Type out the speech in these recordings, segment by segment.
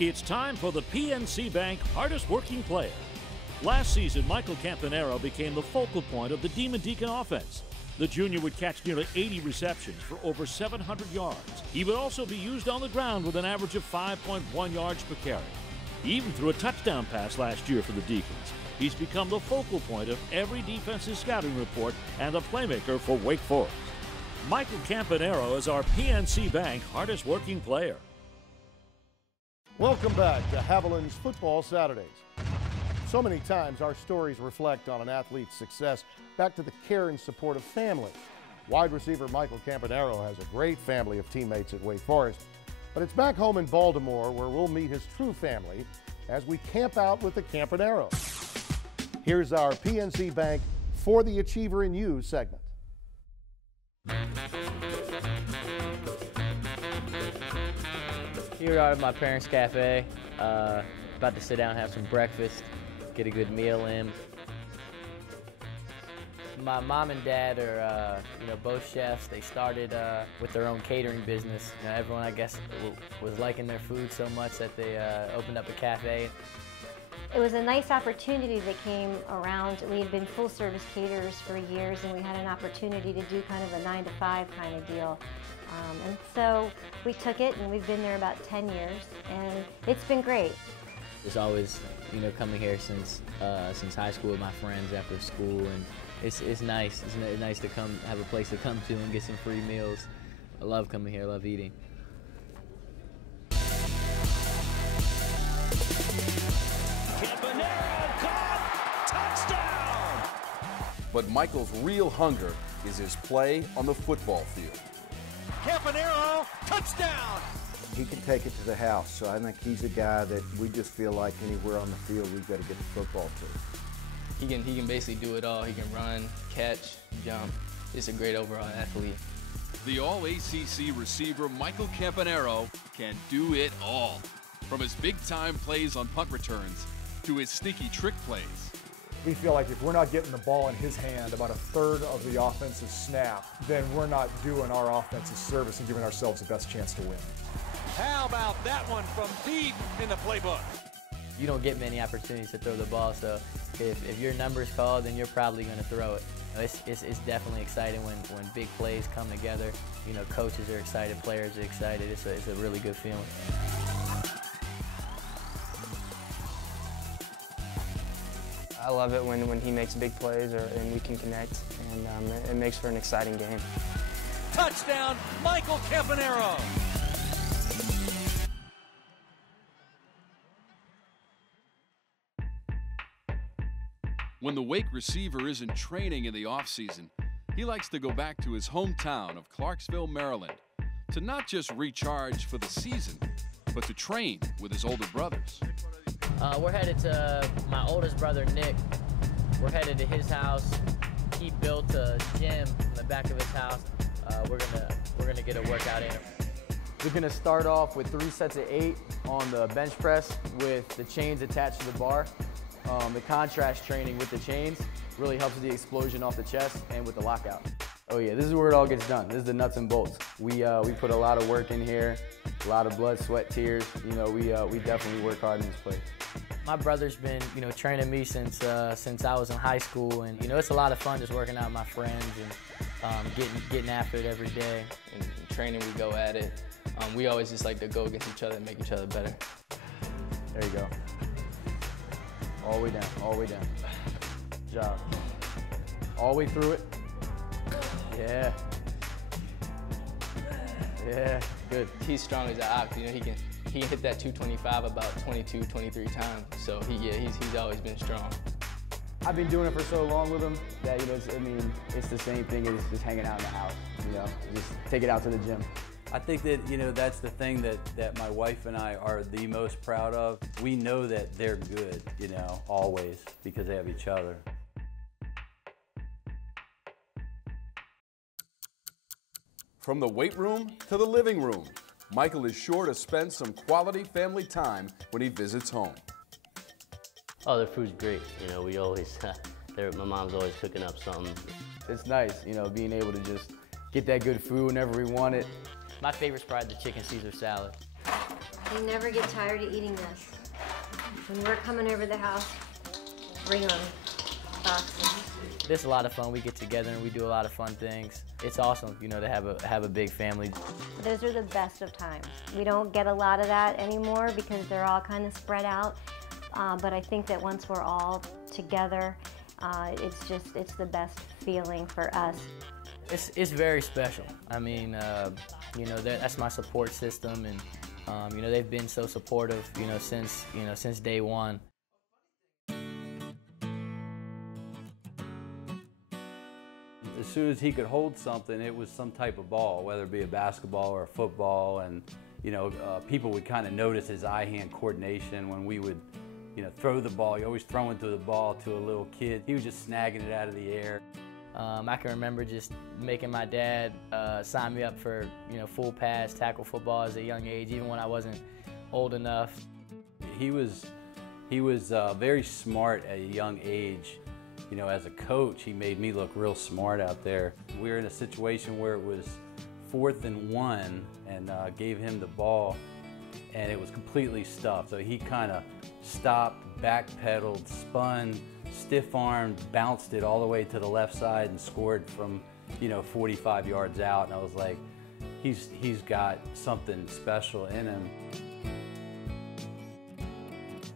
It's time for the PNC Bank hardest working player. Last season, Michael Campanaro became the focal point of the Demon Deacon offense. The junior would catch nearly 80 receptions for over 700 yards. He would also be used on the ground with an average of 5.1 yards per carry. He even threw a touchdown pass last year for the Deacons. He's become the focal point of every defensive scouting report and a playmaker for Wake Forest. Michael Campanaro is our PNC Bank hardest working player. Welcome back to Haviland's Football Saturdays. So many times our stories reflect on an athlete's success back to the care and support of family. Wide receiver Michael Campanaro has a great family of teammates at Wake Forest, but it's back home in Baltimore where we'll meet his true family as we camp out with the Campanaro. Here's our PNC Bank For the Achiever in You segment. Here we are at my parents' cafe, about to sit down and have some breakfast, get a good meal in. My mom and dad are, both chefs. They started with their own catering business. Everyone, I guess, was liking their food so much that they opened up a cafe. It was a nice opportunity that came around. We had been full-service caterers for years, and we had an opportunity to do kind of a 9-to-5 kind of deal. And so we took it, and we've been there about 10 years, and it's been great. It's always, coming here since high school with my friends after school, and it's nice. It's nice to come, have a place to come to and get some free meals. I love coming here, I love eating. Campanaro caught, touchdown! But Michael's real hunger is his play on the football field. Campanaro, touchdown! He can take it to the house, so I think he's a guy that we just feel like anywhere on the field we've got to get the football to. He can basically do it all. He can run, catch, jump. He's a great overall athlete. The All-ACC receiver Michael Campanaro can do it all. From his big-time plays on punt returns to his sneaky trick plays. We feel like if we're not getting the ball in his hand about a third of the offensive snap, then we're not doing our offensive service and giving ourselves the best chance to win. How about that one from deep in the playbook? You don't get many opportunities to throw the ball, so if your number's called, then you're probably going to throw it. It's definitely exciting when big plays come together. Coaches are excited, players are excited. It's a really good feeling. I love it when he makes big plays and we can connect, and it makes for an exciting game. Touchdown, Michael Campanaro! When the Wake receiver isn't training in the offseason, he likes to go back to his hometown of Clarksville, Maryland, to not just recharge for the season, but to train with his older brothers. We're headed to my oldest brother, Nick. We're headed to his house. He built a gym in the back of his house. We're gonna get a workout in. We're gonna start off with 3 sets of 8 on the bench press with the chains attached to the bar. The contrast training with the chains really helps with the explosion off the chest and with the lockout. Oh yeah, this is where it all gets done. This is the nuts and bolts. We put a lot of work in here, a lot of blood, sweat, tears. We definitely work hard in this place. My brother's been, training me since I was in high school, and it's a lot of fun just working out with my friends and getting after it every day. In training, we go at it. We always just like to go against each other and make each other better. There you go. All the way down, all the way down. Good job. All the way through it. Yeah. Yeah, good. He's strong as an ox. He can hit that 225 about 22, 23 times. So he's always been strong. I've been doing it for so long with him that it's the same thing as just hanging out in the house. Just take it out to the gym. I think that, that's the thing that my wife and I are the most proud of. We know that they're good, always, because they have each other. From the weight room to the living room, Michael is sure to spend some quality family time when he visits home. Oh, their food's great. We always, my mom's always cooking up something. It's nice, being able to just get that good food whenever we want it. My favorite's probably the chicken Caesar salad. They never get tired of eating this. When we're coming over the house, bring them boxes. It's a lot of fun. We get together and we do a lot of fun things. It's awesome, you know, to have a big family. Those are the best of times. We don't get a lot of that anymore because they're all kind of spread out. But I think that once we're all together, it's the best feeling for us. It's very special. I mean, you know, that's my support system, and you know, they've been so supportive, you know, since day one. As soon as he could hold something, it was some type of ball, whether it be a basketball or a football, and you know, people would kind of notice his eye-hand coordination when we would, you know, throw the ball. You're always throwing the ball to a little kid. He was just snagging it out of the air. I can remember just making my dad sign me up for, you know, full pass tackle football as a young age, even when I wasn't old enough. He was very smart at a young age. You know, as a coach, he made me look real smart out there. We were in a situation where it was 4th and 1, and gave him the ball, and it was completely stuffed. So he kind of stopped, backpedaled, spun, stiff-armed, bounced it all the way to the left side and scored from, you know, 45 yards out. And I was like, he's got something special in him.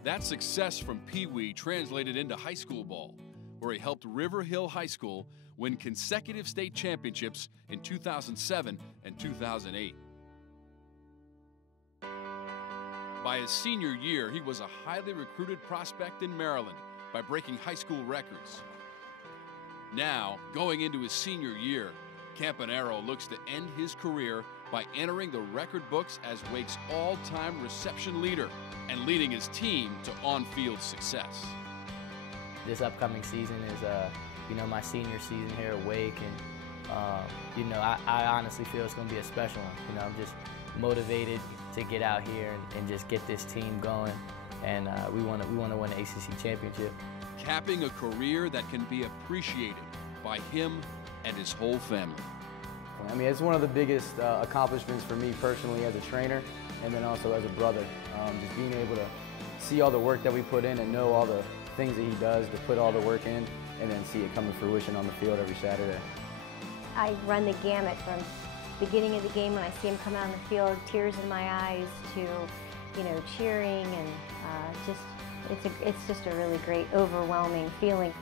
That success from Pee Wee translated into high school ball, where he helped River Hill High School win consecutive state championships in 2007 and 2008. By his senior year, he was a highly recruited prospect in Maryland by breaking high school records. Now, going into his senior year, Campanaro looks to end his career by entering the record books as Wake's all-time reception leader and leading his team to on-field success. This upcoming season is, you know, my senior season here at Wake, and you know, I honestly feel it's going to be a special one. You know, I'm just motivated to get out here and just get this team going, and we want to win the ACC championship. Capping a career that can be appreciated by him and his whole family. I mean, it's one of the biggest accomplishments for me personally as a trainer, and then also as a brother. Just being able to see all the work that we put in and know all the things that he does to put all the work in, and then see it come to fruition on the field every Saturday. I run the gamut from beginning of the game when I see him come out on the field, tears in my eyes, to, you know, cheering, and it's just a really great, overwhelming feeling.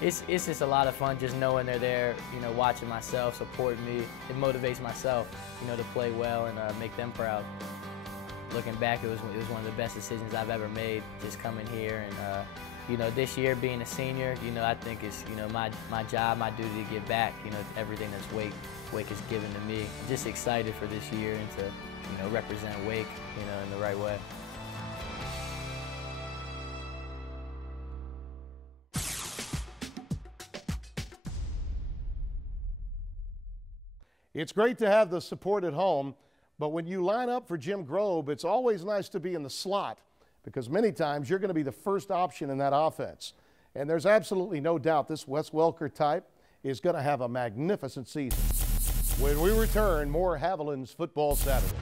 It's just a lot of fun just knowing they're there, you know, watching myself, supporting me. It motivates myself, you know, to play well and make them proud. Looking back, it was one of the best decisions I've ever made, just coming here, and you know, this year being a senior, you know, I think it's, you know, my job, my duty to give back, you know, everything that's Wake has given to me. I'm just excited for this year and to, you know, represent Wake, you know, in the right way. It's great to have the support at home, but when you line up for Jim Grobe, it's always nice to be in the slot, because many times you're going to be the first option in that offense. And there's absolutely no doubt this Wes Welker type is going to have a magnificent season. When we return, more Haviland's Football Saturday.